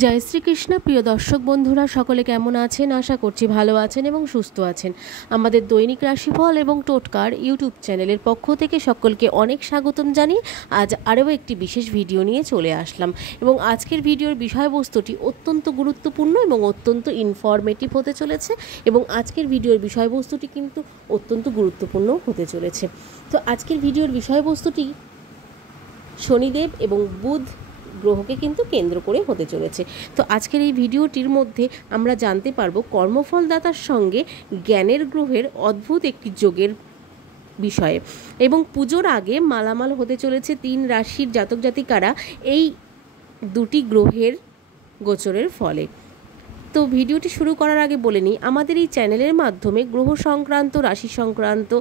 জয় শ্রীকৃষ্ণ। প্রিয় দর্শক বন্ধুরা সকলে কেমন আছেন? আশা করছি ভালো আছেন এবং সুস্থ আছেন। আমাদের দৈনিক রাশিফল এবং টোটকার ইউটিউব চ্যানেলের পক্ষ থেকে সকলকে অনেক স্বাগতম জানিয়ে আজ আরও একটি বিশেষ ভিডিও নিয়ে চলে আসলাম। এবং আজকের ভিডিওর বিষয়বস্তুটি অত্যন্ত গুরুত্বপূর্ণ এবং অত্যন্ত ইনফরমেটিভ হতে চলেছে। এবং আজকের ভিডিওর বিষয়বস্তুটি কিন্তু অত্যন্ত গুরুত্বপূর্ণ হতে চলেছে। তো আজকের ভিডিওর বিষয়বস্তুটি শনিদেব এবং বুধ গ্রহকে কিন্তু কেন্দ্র করে হতে চলেছে। তো আজকের এই ভিডিওটির মধ্যে আমরা জানতে পারবো কর্মফলদাতার সঙ্গে জ্ঞানের গ্রহের অদ্ভুত একটি যোগের বিষয়ে। এবং পুজোর আগে মালামাল হতে চলেছে 3 রাশির জাতক জাতিকারা এই দুটি গ্রহের গোচরের ফলে। তো ভিডিওটি শুরু করার আগে বলে নিই, আমাদের এই চ্যানেলের মাধ্যমে গ্রহ সংক্রান্ত, রাশি সংক্রান্ত,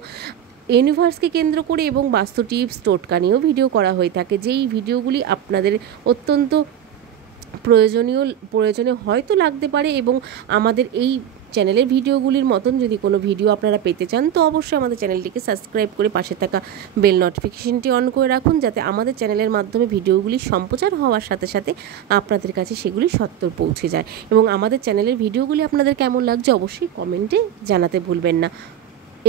ইউনিভার্সকে কেন্দ্র করে এবং বাস্তু টিপস, টোটকা নিয়েও ভিডিও করা হয়ে থাকে। যেই ভিডিওগুলি আপনাদের অত্যন্ত প্রয়োজনীয় হয়তো লাগতে পারে। এবং আমাদের এই চ্যানেলের ভিডিওগুলির মতন যদি কোনো ভিডিও আপনারা পেতে চান তো অবশ্যই আমাদের চ্যানেলটিকে সাবস্ক্রাইব করে পাশে থাকা বেল নোটিফিকেশনটি অন করে রাখুন, যাতে আমাদের চ্যানেলের মাধ্যমে ভিডিওগুলি সম্প্রচার হওয়ার সাথে সাথে আপনাদের কাছে সেগুলি সত্বর পৌঁছে যায়। এবং আমাদের চ্যানেলের ভিডিওগুলি আপনাদের কেমন লাগছে অবশ্যই কমেন্টে জানাতে ভুলবেন না।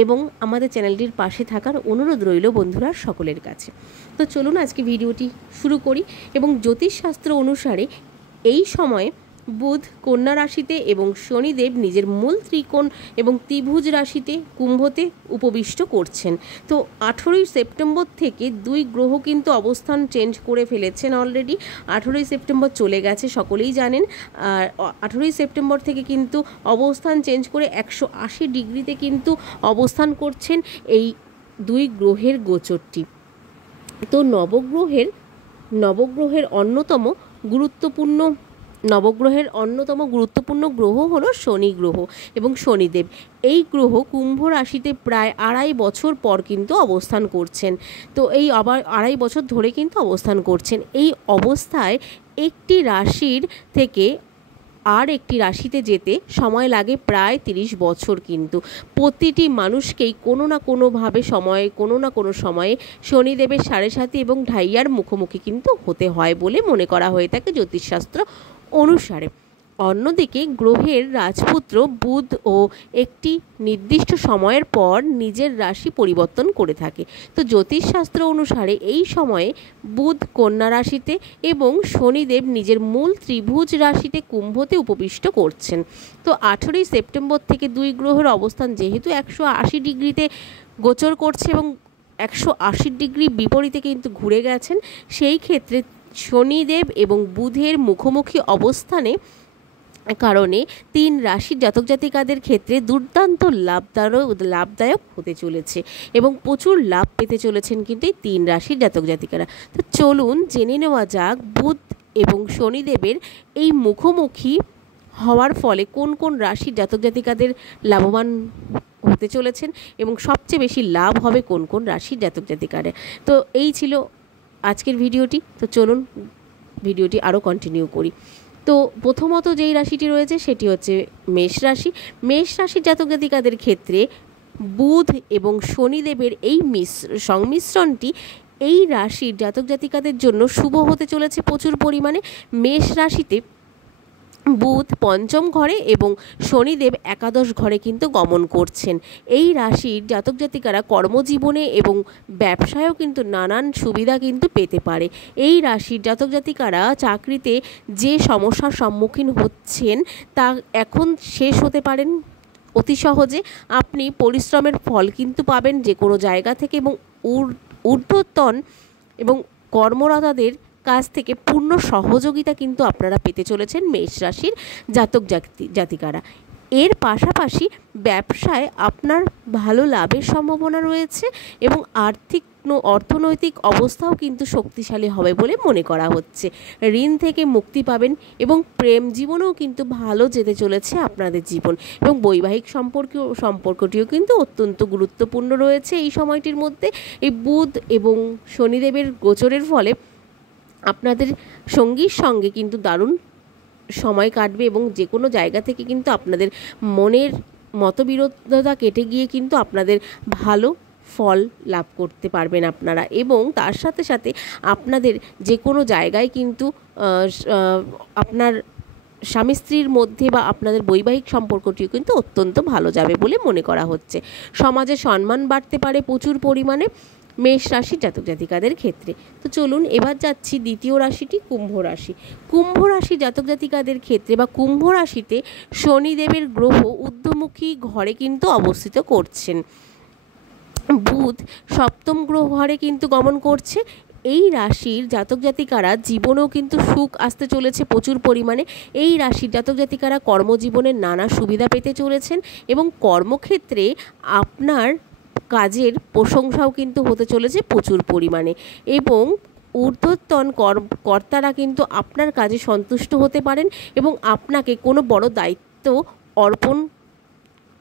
এবং আমাদের চ্যানেলটির পাশে থাকার অনুরোধ রইল বন্ধুরা সকলের কাছে। তো চলুন আজকে ভিডিওটি শুরু করি। এবং জ্যোতিষশাস্ত্র অনুসারে এই সময়ে বুধ কন্যা রাশিতে এবং শনিদেব নিজের মূল ত্রিকোণ এবং ত্রিভুজ রাশিতে কুম্ভতে উপবিষ্ট করছেন। তো 18ই সেপ্টেম্বর থেকে দুই গ্রহ কিন্তু অবস্থান চেঞ্জ করে ফেলেছেন অলরেডি। 18ই সেপ্টেম্বর চলে গেছে, সকলেই জানেন। আর 18ই সেপ্টেম্বর থেকে কিন্তু অবস্থান চেঞ্জ করে 180 ডিগ্রিতে কিন্তু অবস্থান করছেন এই দুই গ্রহের গোচরটি। তো নবগ্রহের অন্যতম গুরুত্বপূর্ণ গ্রহ হলো শনি গ্রহ এবং শনিদেব। এই গ্রহ কুম্ভ রাশিতে প্রায় 2.5 বছর পর কিন্তু অবস্থান করছেন। তো এই আবার 2.5 বছর ধরে কিন্তু অবস্থান করছেন। এই অবস্থায় একটি রাশির থেকে আর একটি রাশিতে যেতে সময় লাগে প্রায় 30 বছর। কিন্তু প্রতিটি মানুষকেই কোনো না কোনো সময়ে শনিদেবের সাড়ে এবং ঢাইয়ার মুখোমুখি কিন্তু হতে হয় বলে মনে করা হয়ে থাকে জ্যোতিষশাস্ত্র অনুসারে। অন্যদিকে গ্রহের রাজপুত্র বুধও একটি নির্দিষ্ট সময়ের পর নিজের রাশি পরিবর্তন করে থাকে। তো জ্যোতিষশাস্ত্র অনুসারে এই সময়ে বুধ কন্যা রাশিতে এবং শনিদেব নিজের মূল ত্রিভুজ রাশিতে কুম্ভতে উপবিষ্ট করছেন। তো 18ই সেপ্টেম্বর থেকে দুই গ্রহের অবস্থান যেহেতু 180 ডিগ্রিতে গোচর করছে এবং 180 ডিগ্রি বিপরীতে কিন্তু ঘুরে গেছেন, সেই ক্ষেত্রে শনিদেব এবং বুধের মুখোমুখি অবস্থানে কারণে 3 রাশির জাতক জাতিকাদের ক্ষেত্রে দুর্দান্ত লাভদায়ক হতে চলেছে এবং প্রচুর লাভ পেতে চলেছেন কিন্তু এই 3 রাশির জাতক জাতিকারা। তো চলুন জেনে নেওয়া যাক বুধ এবং শনিদেবের এই মুখোমুখি হওয়ার ফলে কোন কোন রাশির জাতক জাতিকাদের লাভবান হতে চলেছেন এবং সবচেয়ে বেশি লাভ হবে কোন কোন রাশির জাতক জাতিকারা। তো এই ছিল আজকের ভিডিওটি। তো চলুন ভিডিওটি আরও কন্টিনিউ করি। তো প্রথমত যেই রাশিটি রয়েছে সেটি হচ্ছে মেষ রাশি। মেষ রাশির জাতক জাতিকাদের ক্ষেত্রে বুধ এবং শনিদেবের এই সংমিশ্রণটি এই রাশির জাতক জাতিকাদের জন্য শুভ হতে চলেছে প্রচুর পরিমাণে। মেষ রাশিতে বুধ 5ম ঘরে এবং শনিদেব 11 ঘরে কিন্তু গমন করছেন। এই রাশির জাতক জাতিকারা কর্মজীবনে এবং ব্যবসায়ও কিন্তু নানান সুবিধা কিন্তু পেতে পারে। এই রাশির জাতক জাতিকারা চাকরিতে যে সমস্যার সম্মুখীন হচ্ছেন তা এখন শেষ হতে পারেন অতি সহজে। আপনি পরিশ্রমের ফল কিন্তু পাবেন যে কোনো জায়গা থেকে এবং ঊর্ধ্বতন এবং কর্মরতাদের কাছ থেকে পূর্ণ সহযোগিতা কিন্তু আপনারা পেতে চলেছেন মেষ রাশির জাতক জাতিকারা। এর পাশাপাশি ব্যবসায় আপনার ভালো লাভের সম্ভাবনা রয়েছে এবং অর্থনৈতিক অবস্থাও কিন্তু শক্তিশালী হবে বলে মনে করা হচ্ছে। ঋণ থেকে মুক্তি পাবেন এবং প্রেম জীবনেও কিন্তু ভালো যেতে চলেছে আপনাদের জীবন। এবং বৈবাহিক সম্পর্কটিও কিন্তু অত্যন্ত গুরুত্বপূর্ণ রয়েছে এই সময়টির মধ্যে। এই বুধ এবং শনিদেবের গোচরের ফলে আপনাদের সঙ্গীর সঙ্গে কিন্তু দারুণ সময় কাটবে এবং যে কোনো জায়গা থেকে কিন্তু আপনাদের মনের মতবিরোধতা কেটে গিয়ে কিন্তু আপনাদের ভালো ফল লাভ করতে পারবেন আপনারা। এবং তার সাথে সাথে আপনাদের যে কোনো জায়গায় কিন্তু আপনার স্বামী স্ত্রীর মধ্যে বা আপনাদের বৈবাহিক সম্পর্কটিও কিন্তু অত্যন্ত ভালো যাবে বলে মনে করা হচ্ছে। সমাজে সম্মান বাড়তে পারে প্রচুর পরিমাণে মেষ রাশির জাতক জাতিকাদের ক্ষেত্রে। তো চলুন এবার যাচ্ছি দ্বিতীয় রাশিটি কুম্ভ রাশি। কুম্ভ রাশি জাতক জাতিকাদের ক্ষেত্রে বা কুম্ভ রাশিতে শনিদেবের গ্রহ ঊর্ধ্বমুখী ঘরে কিন্তু অবস্থিত করছেন। বুধ সপ্তম গ্রহ ঘরে কিন্তু গমন করছে। এই রাশির জাতক জাতিকারা জীবনেও কিন্তু সুখ আসতে চলেছে প্রচুর পরিমাণে। এই রাশির জাতক জাতিকারা কর্মজীবনের নানা সুবিধা পেতে চলেছেন এবং কর্মক্ষেত্রে আপনার কাজের প্রশংসাও কিন্তু হতে চলেছে প্রচুর পরিমাণে এবং ঊর্ধ্বতন কর্তারা কিন্তু আপনার কাজে সন্তুষ্ট হতে পারেন এবং আপনাকে কোনো বড় দায়িত্ব অর্পণ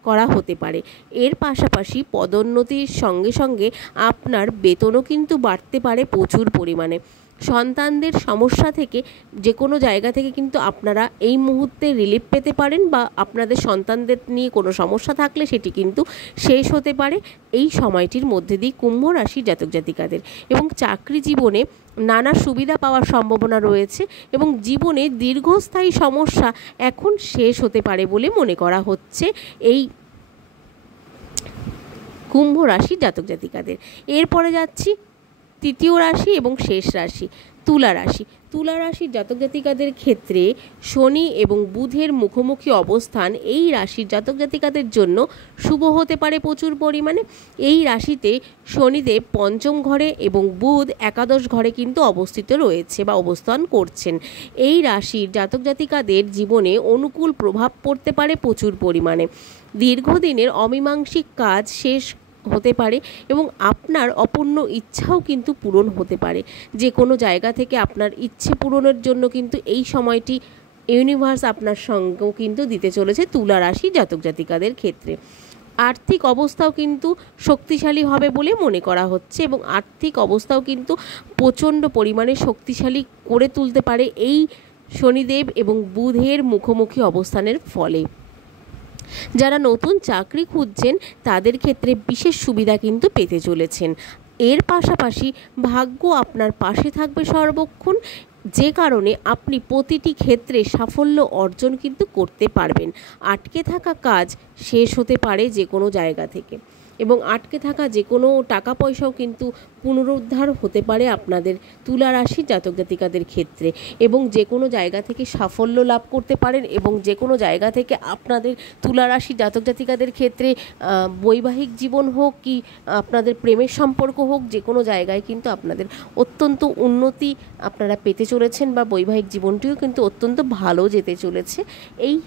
করা হতে পারে। এর পাশাপাশি পদোন্নতির সঙ্গে সঙ্গে আপনার বেতনও কিন্তু বাড়তে পারে প্রচুর পরিমাণে। সন্তানদের সমস্যা থেকে যে কোনো জায়গা থেকে কিন্তু আপনারা এই মুহূর্তে রিলিফ পেতে পারেন বা আপনাদের সন্তানদের নিয়ে কোনো সমস্যা থাকলে সেটি কিন্তু শেষ হতে পারে এই সময়টির মধ্যে দিয়ে কুম্ভ রাশির জাতক জাতিকাদের। এবং চাকরি জীবনে নানা সুবিধা পাওয়ার সম্ভাবনা রয়েছে এবং জীবনে দীর্ঘস্থায়ী সমস্যা এখন শেষ হতে পারে বলে মনে করা হচ্ছে এই কুম্ভ রাশির জাতক জাতিকাদের। এরপরে যাচ্ছি তৃতীয় রাশি এবং শেষ রাশি তুলা রাশি। তুলা রাশির জাতক জাতিকাদের ক্ষেত্রে শনি এবং বুধের মুখোমুখি অবস্থান এই রাশির জাতক জাতিকাদের জন্য শুভ হতে পারে প্রচুর পরিমাণে। এই রাশিতে শনিদেব পঞ্চম ঘরে এবং বুধ একাদশ ঘরে কিন্তু অবস্থিত রয়েছে বা অবস্থান করছেন। এই রাশির জাতক জাতিকাদের জীবনে অনুকূল প্রভাব পড়তে পারে প্রচুর পরিমাণে। দীর্ঘদিনের অমীমাংসিক কাজ শেষ হতে পারে এবং আপনার অপূর্ণ ইচ্ছাও কিন্তু পূরণ হতে পারে। যে কোনো জায়গা থেকে আপনার ইচ্ছে পূরণের জন্য কিন্তু এই সময়টি ইউনিভার্স আপনার সঙ্গেও কিন্তু দিতে চলেছে তুলা রাশি জাতক জাতিকাদের ক্ষেত্রে। আর্থিক অবস্থাও কিন্তু শক্তিশালী হবে বলে মনে করা হচ্ছে এবং আর্থিক অবস্থাও কিন্তু প্রচণ্ড পরিমাণে শক্তিশালী করে তুলতে পারে এই শনিদেব এবং বুধের মুখোমুখি অবস্থানের ফলে। যারা নতুন চাকরি খুঁজছেন তাদের ক্ষেত্রে বিশেষ সুবিধা কিন্তু পেতে চলেছেন। এর পাশাপাশি ভাগ্য আপনার পাশে থাকবে সর্বক্ষণ, যে কারণে আপনি প্রতিটি ক্ষেত্রে সাফল্য অর্জন কিন্তু করতে পারবেন। আটকে থাকা কাজ শেষ হতে পারে যে কোনো জায়গা থেকে এবং আটকে থাকা যে কোনো টাকা পয়সাও কিন্তু পুনরুদ্ধার হতে পারে আপনাদের তুলা রাশির জাতক জাতিকাদের ক্ষেত্রে এবং যে কোনো জায়গা থেকে সাফল্য লাভ করতে পারেন এবং যে কোনো জায়গা থেকে আপনাদের তুলা রাশির জাতক জাতিকাদের ক্ষেত্রে বৈবাহিক জীবন হোক কি আপনাদের প্রেমের সম্পর্ক হোক, যে কোনো জায়গায় কিন্তু আপনাদের অত্যন্ত উন্নতি আপনারা পেতে চলেছেন বা বৈবাহিক জীবনটিও কিন্তু অত্যন্ত ভালো যেতে চলেছে এই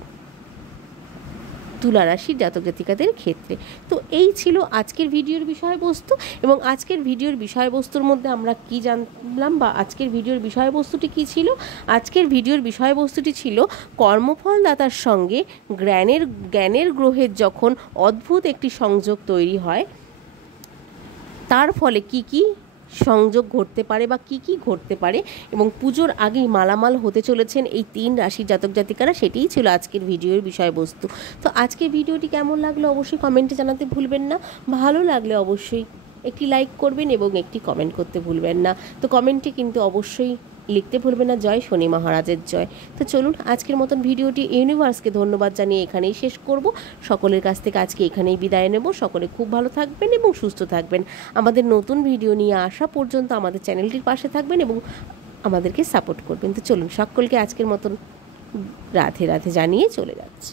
তুলা রাশির জাতক জাতিকাদের ক্ষেত্রে। তো এই ছিল আজকের ভিডিওর বিষয়বস্তু এবং আজকের ভিডিওর বিষয়বস্তুর মধ্যে আমরা কি জানলাম বা আজকের ভিডিওর বিষয়বস্তুটি কি ছিল। আজকের ভিডিওর বিষয়বস্তুটি ছিল কর্মফলদাতার সঙ্গে জ্ঞানের গ্রহের যখন অদ্ভুত একটি সংযোগ তৈরি হয় তার ফলে কি কি সংযোগ ঘটতে পারে বা কি কি ঘটতে পারে এবং পুজোর আগেই মালামাল হতে চলেছেন এই 3 রাশির জাতক জাতিকারা, সেটিই ছিল আজকের ভিডিওর বিষয়বস্তু। তো আজকের ভিডিওটি কেমন লাগলো অবশ্যই কমেন্টে জানাতে ভুলবেন না। ভালো লাগলে অবশ্যই একটি লাইক করবেন এবং একটি কমেন্ট করতে ভুলবেন না। তো কমেন্টে কিন্তু অবশ্যই লিখতে ভুলবেন না জয় শনি মহারাজের জয়। তো চলুন আজকের মতন ভিডিওটি ইউনিভার্সকে ধন্যবাদ জানিয়ে এখানেই শেষ করব। সকলের কাছ থেকে আজকে এখানেই বিদায় নেব। সকলে খুব ভালো থাকবেন এবং সুস্থ থাকবেন। আমাদের নতুন ভিডিও নিয়ে আসা পর্যন্ত আমাদের চ্যানেলটির পাশে থাকবেন এবং আমাদেরকে সাপোর্ট করবেন। তো চলুন সকলকে আজকের মতন রাধে রাধে জানিয়ে চলে যাচ্ছি।